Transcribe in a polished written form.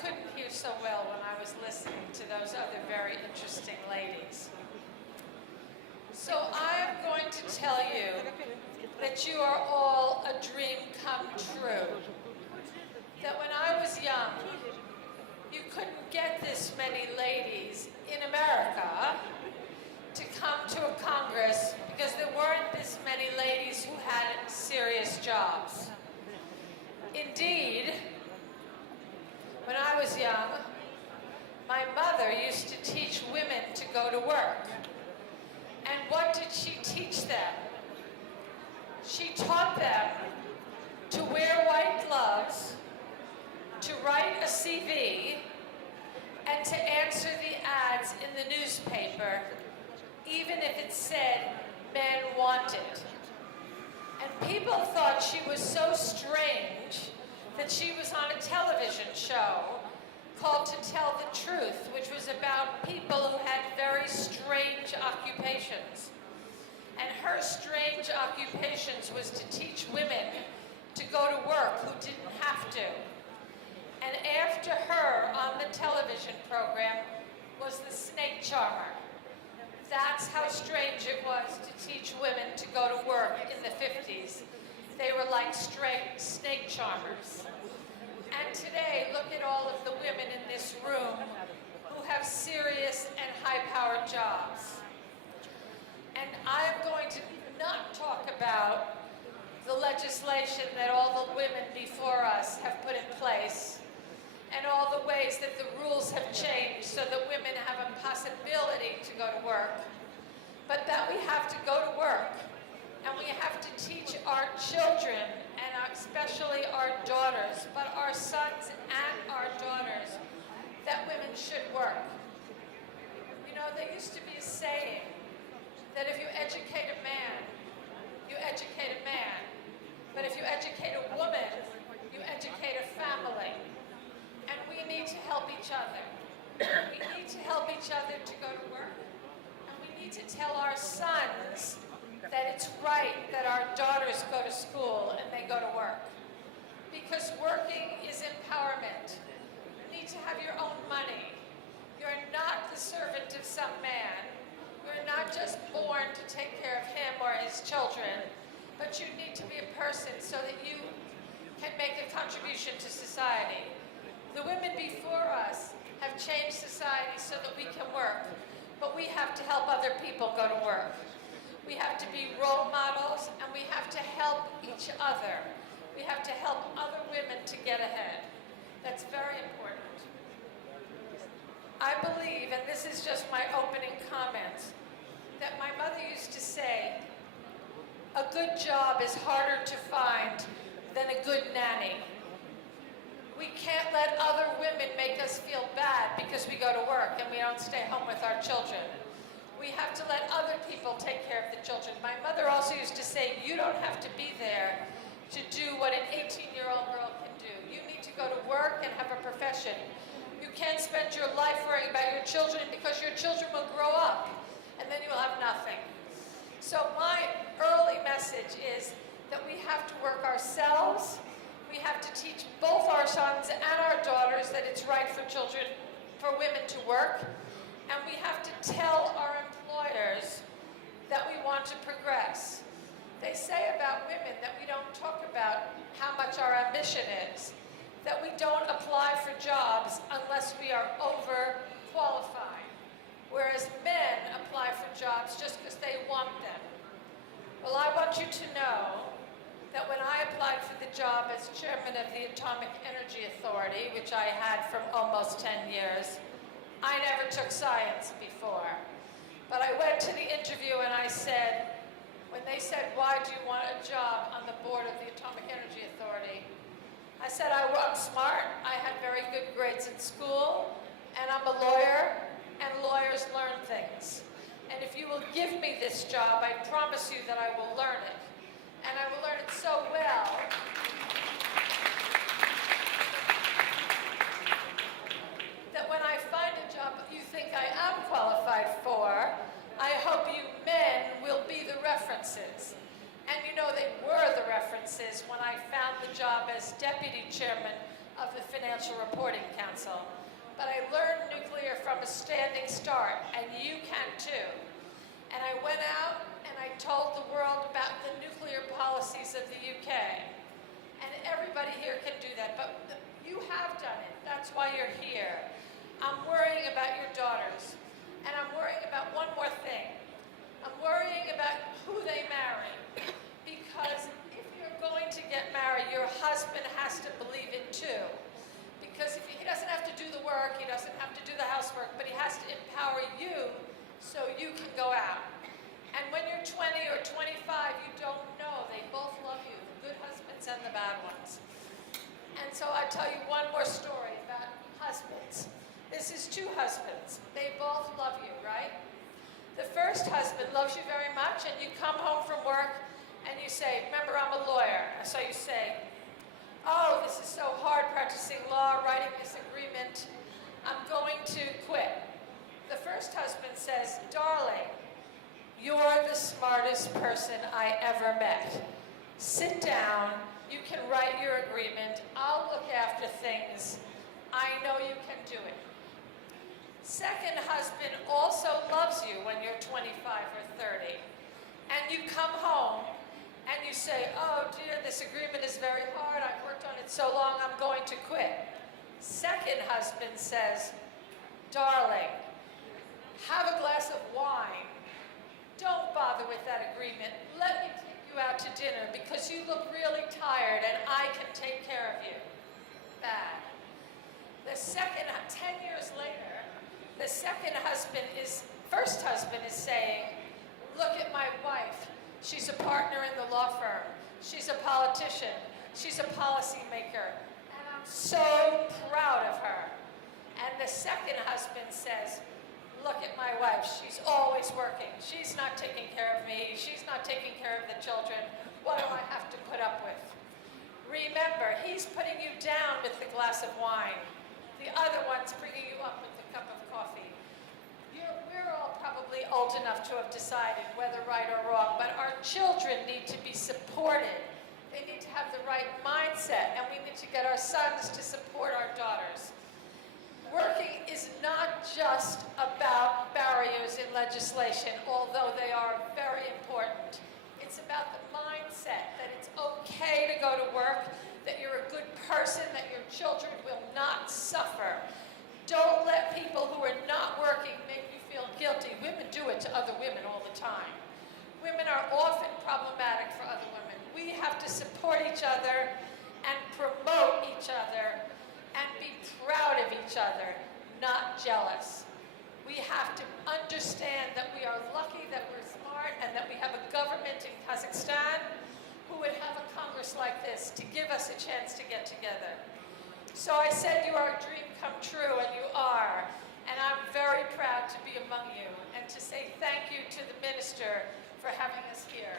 couldn't hear so well when I was listening to those other very interesting ladies. So I'm going to tell you that you are all a dream come true. That when I was young, you couldn't get this many ladies in America to come to a Congress because there weren't this many ladies who had serious jobs. Indeed, when I was young, my mother used to teach women to go to work. And what did she teach them? She taught them to wear white gloves, to write a CV, and to answer the ads in the newspaper, even if it said men wanted. And people thought she was so strange that she was on a television show called To Tell the Truth, which was about people who had very strange occupations. And her strange occupations was to teach women to go to work who didn't have to. And after her on the television program was the snake charmer. That's how strange it was to teach women to go to work in the 50s. They were like straight snake charmers. And today, look at all of the women in this room who have serious and high-powered jobs. And I'm going to not talk about the legislation that all the women before us have put in place and all the ways that the rules have changed so that women have a possibility to go to work, but that we have to go to work and we have to teach our children and especially our daughters, but our sons and our daughters, that women should work. You know, there used to be a saying that if you educate a man, you educate a man. But if you educate a woman, you educate a family. And we need to help each other. We need to help each other to go to work. And we need to tell our sons that it's right that our daughters go to school and they go to work. Because working is empowerment. You need to have your own money. You're not the servant of some man. You're not just born to take care of him or his children, but you need to be a person so that you can make a contribution to society. The women before us have changed society so that we can work, but we have to help other people go to work. We have to be role models, and we have to help each other. We have to help other women to get ahead. That's very important. I believe, and this is just my opening comments, that my mother used to say, a good job is harder to find than a good nanny. We can't let other women make us feel bad because we go to work and we don't stay home with our children. We have to let other people take care of the children. My mother also used to say, you don't have to be there to do what an 18-year-old girl can do. You need to go to work and have a profession. You can't spend your life worrying about your children because your children will grow up and then you will have nothing. So my early message is that we have to work ourselves. We have to teach both our sons and our daughters that it's right for children, for women to work. And we have to tell our employers that we want to progress. They say about women that we don't talk about how much our ambition is, that we don't apply for jobs unless we are overqualified, whereas men apply for jobs just because they want them. Well, I want you to know that when I applied for the job as chairman of the Atomic Energy Authority, which I had for almost 10 years, I never took science before. But I went to the interview and I said, when they said, why do you want a job on the board of the Atomic Energy Authority? I said, I'm smart, I had very good grades in school, and I'm a lawyer, and lawyers learn things. And if you will give me this job, I promise you that I will learn it. And I will learn it so well that when I find a job you think I am qualified for, I hope you men will be the references. And you know, they were the references when I found the job as deputy chairman of the Financial Reporting Council. But I learned nuclear from a standing start, and you can too. And I went out and I told the world about the nuclear policies of the UK. And everybody here can do that, but you have done it. That's why you're here. I'm worrying about your daughters. And I'm worrying about one more thing. I'm worrying about who they marry. Because if you're going to get married, your husband has to believe it too. Because if he doesn't have to do the work, he doesn't have to do the housework, but he has to empower you so you can go out. And when you're 20 or 25, you don't know. They both love you, the good husbands and the bad ones. And so I tell you one more story about husbands. This is two husbands. They both love you, right? The first husband loves you very much, and you come home from work and you say, remember, I'm a lawyer. So you say, oh, this is so hard practicing law, writing this agreement. I'm going to quit. The first husband says, darling, you're the smartest person I ever met. Sit down. You can write your agreement. I'll look after things. I know you can do it. Second husband also loves you when you're 25 or 30. And you come home and you say, oh dear, this agreement is very hard. I've worked on it so long, I'm going to quit. Second husband says, darling, have a glass of wine. Don't bother with that agreement. Let me take you out to dinner because you look really tired and I can take care of you. Bad. The second, 10 years later, the first husband is saying, look at my wife. She's a partner in the law firm. She's a politician. She's a policymaker. And I'm so proud of her. And the second husband says, look at my wife. She's always working. She's not taking care of me. She's not taking care of the children. What do I have to put up with? Remember, he's putting you down with the glass of wine. The other one's bringing you up with the cup of coffee. We're all probably old enough to have decided whether right or wrong, but our children need to be supported. They need to have the right mindset, and we need to get our sons to support our daughters. Working is not just about barriers in legislation, although they are very important. It's about the mindset that it's okay to go to work, that you're a good person, that your children will not suffer. Don't let people who are not working make you feel guilty. Women do it to other women all the time. Women are often problematic for other women. We have to support each other and promote each other and be proud of each other, not jealous. We have to understand that we are lucky, that we're smart, and that we have a government in Kazakhstan who would have a Congress like this to give us a chance to get together. So I said you are a dream come true, and you are. And I'm very proud to be among you and to say thank you to the minister for having us here.